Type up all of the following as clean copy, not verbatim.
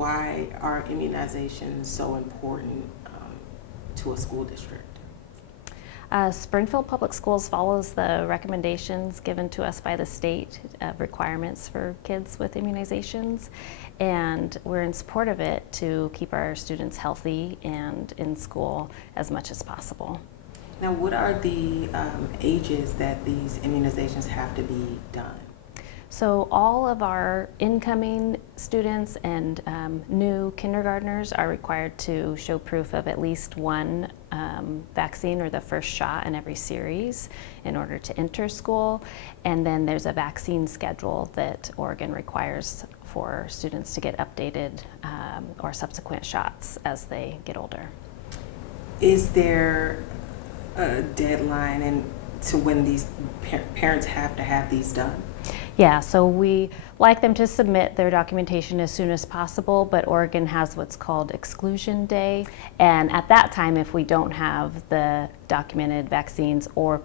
why are immunizations so important to a school district? Springfield Public Schools follows the recommendations given to us by the state requirements for kids with immunizations, and we're in support of it to keep our students healthy and in school as much as possible. Now, what are the ages that these immunizations have to be done? So all of our incoming students and new kindergartners are required to show proof of at least one vaccine or the first shot in every series in order to enter school. And then there's a vaccine schedule that Oregon requires for students to get updated or subsequent shots as they get older. Is there a deadline to when these parents have to have these done? Yeah, so we like them to submit their documentation as soon as possible, but Oregon has what's called exclusion day. And at that time, if we don't have the documented vaccines or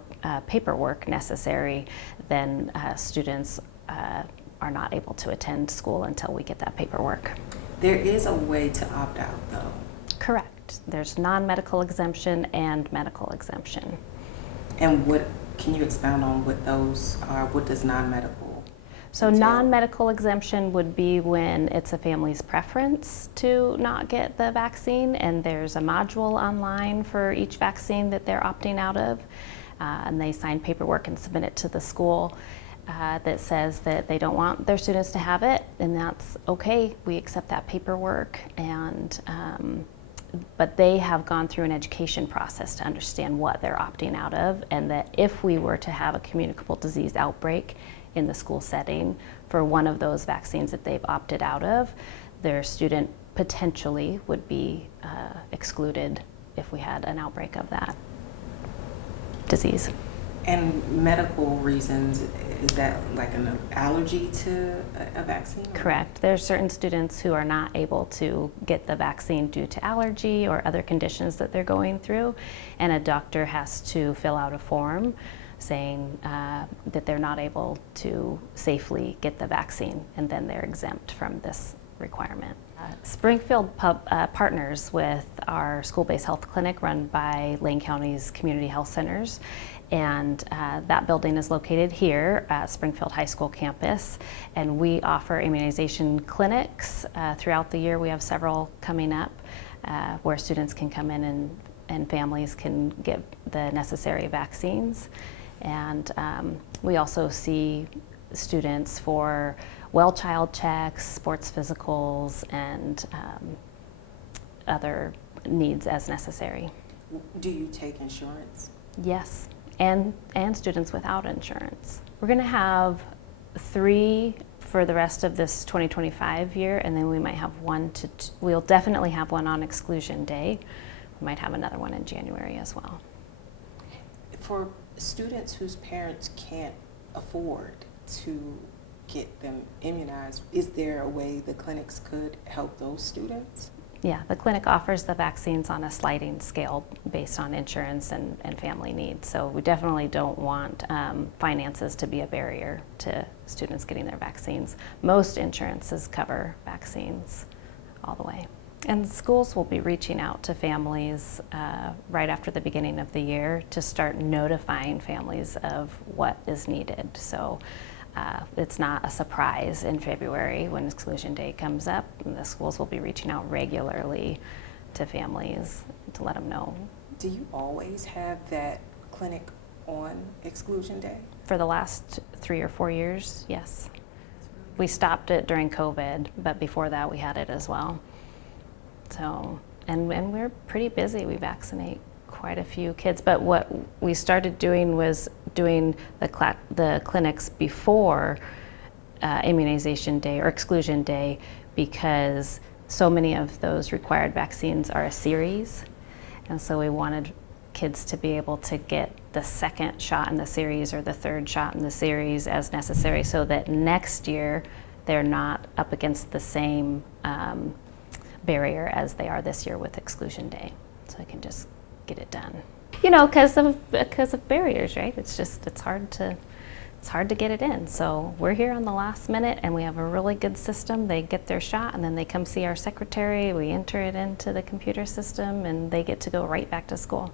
paperwork necessary, then students are not able to attend school until we get that paperwork. There is a way to opt out, though. Correct. There's non-medical exemption and medical exemption. And what can you expound on what those are? What does non-medical So entail? non-medical exemption would be when it's a family's preference to not get the vaccine, and there's a module online for each vaccine that they're opting out of, and they sign paperwork and submit it to the school that says that they don't want their students to have it, and that's okay. We accept that paperwork, and but they have gone through an education process to understand what they're opting out of, and that if we were to have a communicable disease outbreak in the school setting for one of those vaccines that they've opted out of, their student potentially would be excluded if we had an outbreak of that disease. And medical reasons, is that like an allergy to a vaccine? Correct. There are certain students who are not able to get the vaccine due to allergy or other conditions that they're going through, and a doctor has to fill out a form saying that they're not able to safely get the vaccine, and then they're exempt from this requirement. Springfield partners with our school-based health clinic run by Lane County's community health centers, and that building is located here at Springfield High School campus, and we offer immunization clinics throughout the year. We have several coming up where students can come in and families can get the necessary vaccines. And we also see students for well child checks, sports physicals, and other needs as necessary. Do you take insurance? Yes, and students without insurance. We're going to have 3 for the rest of this 2025 year, and then we might have we'll definitely have one on exclusion day. We might have another one in January as well. For students whose parents can't afford to get them immunized, is there a way the clinics could help those students? Yeah, the clinic offers the vaccines on a sliding scale based on insurance and family needs. So we definitely don't want finances to be a barrier to students getting their vaccines. Most insurances cover vaccines all the way. And schools will be reaching out to families right after the beginning of the year to start notifying families of what is needed. So it's not a surprise in February when exclusion day comes up. And the schools will be reaching out regularly to families to let them know. Do you always have that clinic on exclusion day? For the last 3 or 4 years, yes. We stopped it during COVID, but before that we had it as well. So, and we're pretty busy. We vaccinate quite a few kids, but what we started doing was doing the clinics before immunization day or exclusion day, because so many of those required vaccines are a series, and so we wanted kids to be able to get the second shot in the series or the third shot in the series as necessary, so that next year they're not up against the same barrier as they are this year with exclusion day, so I can just get it done. You know, because of barriers, right? It's hard to it's hard to get it in. So we're here on the last minute, and we have a really good system. They get their shot, and then they come see our secretary. We enter it into the computer system, and they get to go right back to school.